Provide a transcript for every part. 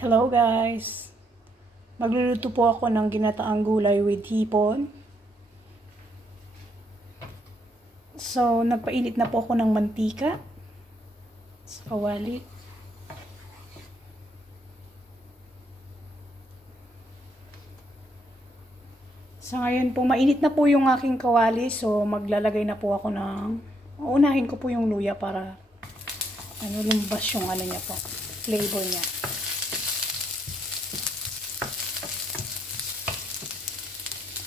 Hello guys! Magluluto po ako ng ginataang gulay with hipon. So, nagpainit na po ako ng mantika sa kawali. So, ngayon po, mainit na po yung aking kawali. So, maglalagay na po ako ng... Uunahin ko po yung luya para lumabas yung niya po, flavor niya.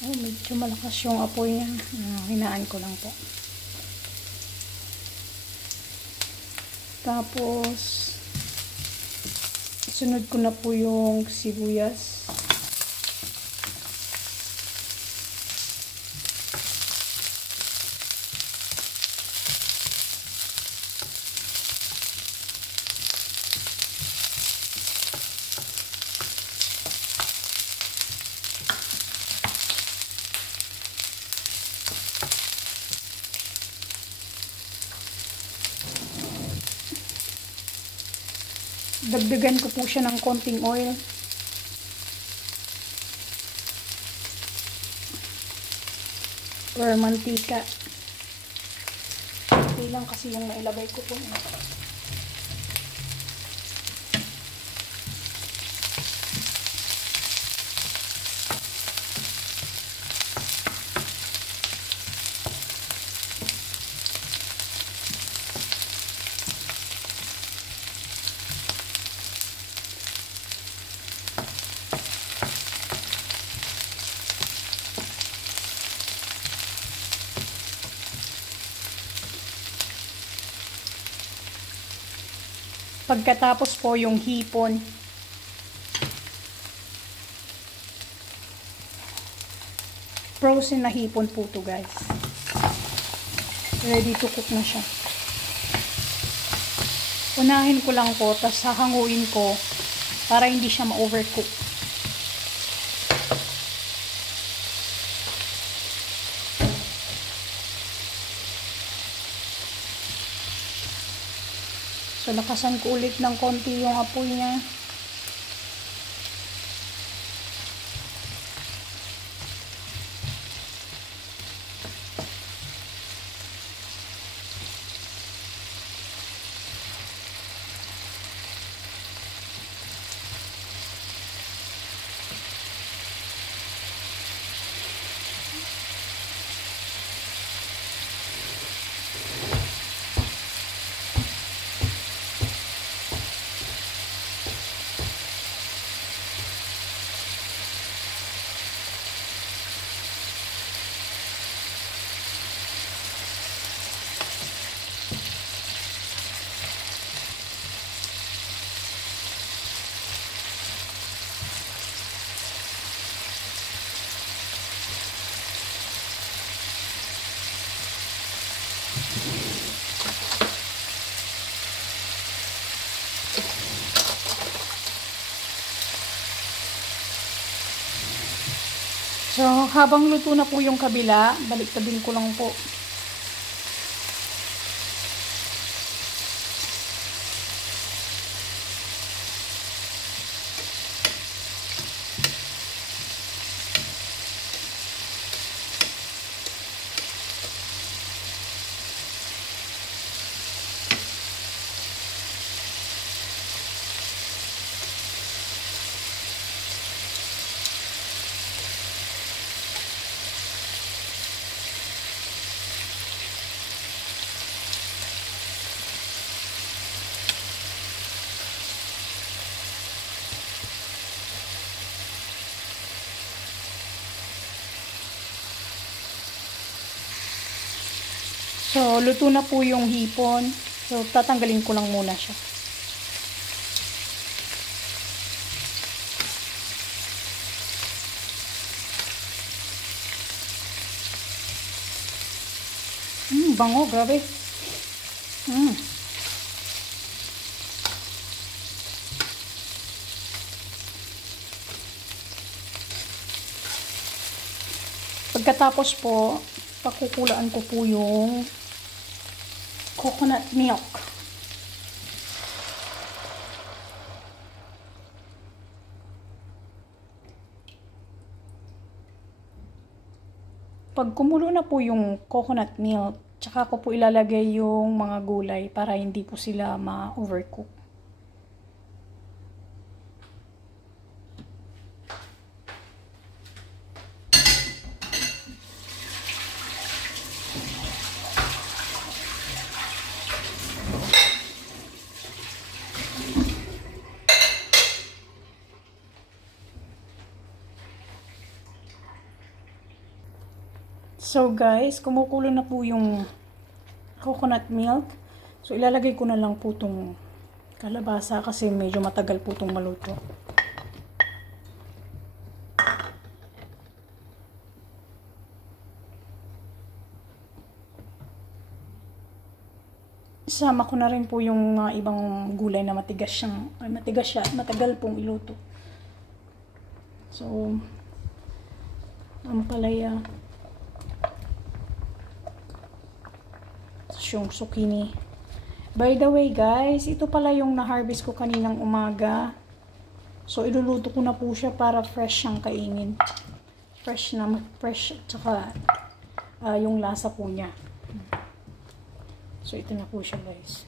Medyo malakas yung apoy niya. Hinaan ko lang po. Tapos, sunod ko na po yung sibuyas. Dagdagan ko po siya ng konting oil. Or mantika. Okay lang kasi yung nailagay ko po. Pagkatapos po yung hipon. Frozen na hipon po to guys. Ready to cook na siya. Unahin ko lang po, tapos hahanguin ko para hindi siya ma-overcook. So, lakasan ko ulit ng konti yung apoy niya. So, habang luto na po yung kabila, balik-tabin ko lang po. So, luto na po yung hipon. So, tatanggalin ko lang muna siya. Bango, grabe. Pagkatapos po, pakukulaan ko po yung coconut milk. Pag kumulo na po yung coconut milk, tsaka ko po ilalagay yung mga gulay para hindi po sila ma-overcook. So guys, kumukulo na po yung coconut milk. So ilalagay ko na lang po itong kalabasa kasi medyo matagal po itong maluto. Isama ko na rin po yung ibang gulay na matigas siya, matagal pong iluto. So, ampalaya. Yung zucchini. By the way guys, ito pala yung na-harvest ko kaninang umaga. So iluluto ko na po siya para fresh siyang kainin. Fresh at saka yung lasa po niya. So ito na po siya guys.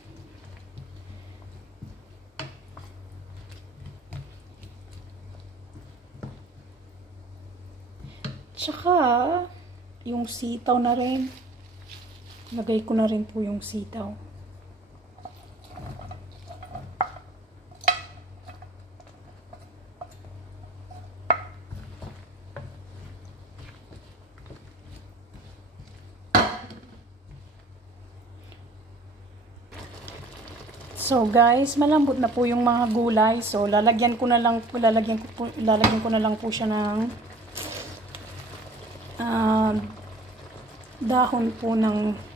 Tsaka yung sitaw na rin. Lagay ko na rin po yung sitaw. So guys, malambot na po yung mga gulay. So lalagyan ko na lang po siya ng dahon po ng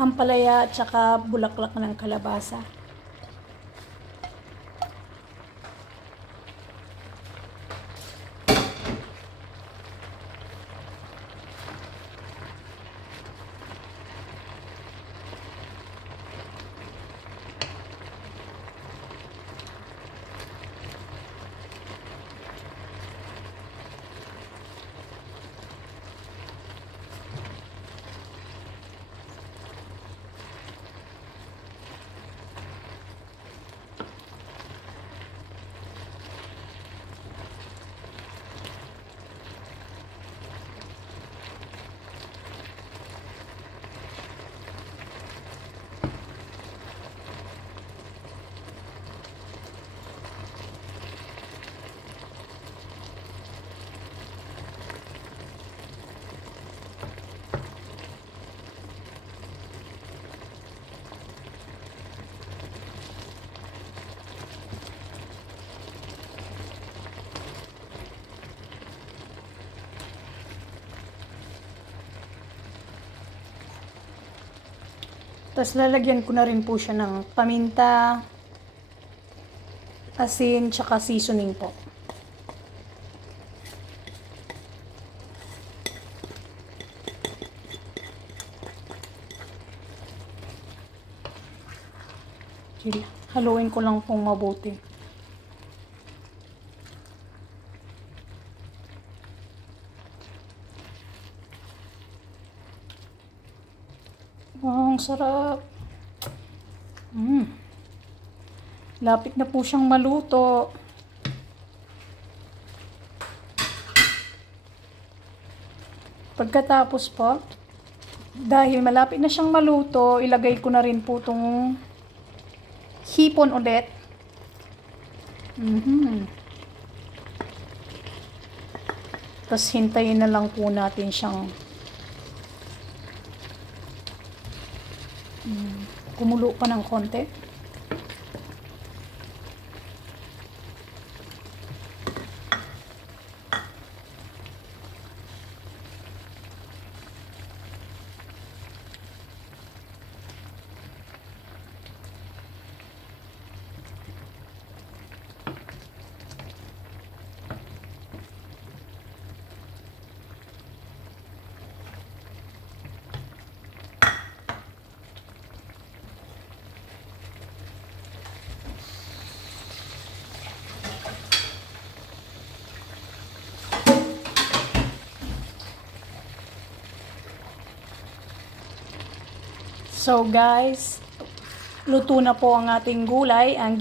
ampalaya at saka bulaklak ng kalabasa. Tapos lalagyan ko na rin po siya ng paminta, asin, tsaka seasoning po. Haluin ko lang pong mabuti. Wow, ang sarap. Lapit na po siyang maluto. Pagkatapos po, dahil malapit na siyang maluto, ilagay ko na rin po itong hipon ulit. Tapos hintayin na lang po natin siyang kumulo pa ng konti. So guys, luto na po ang ating gulay. Ang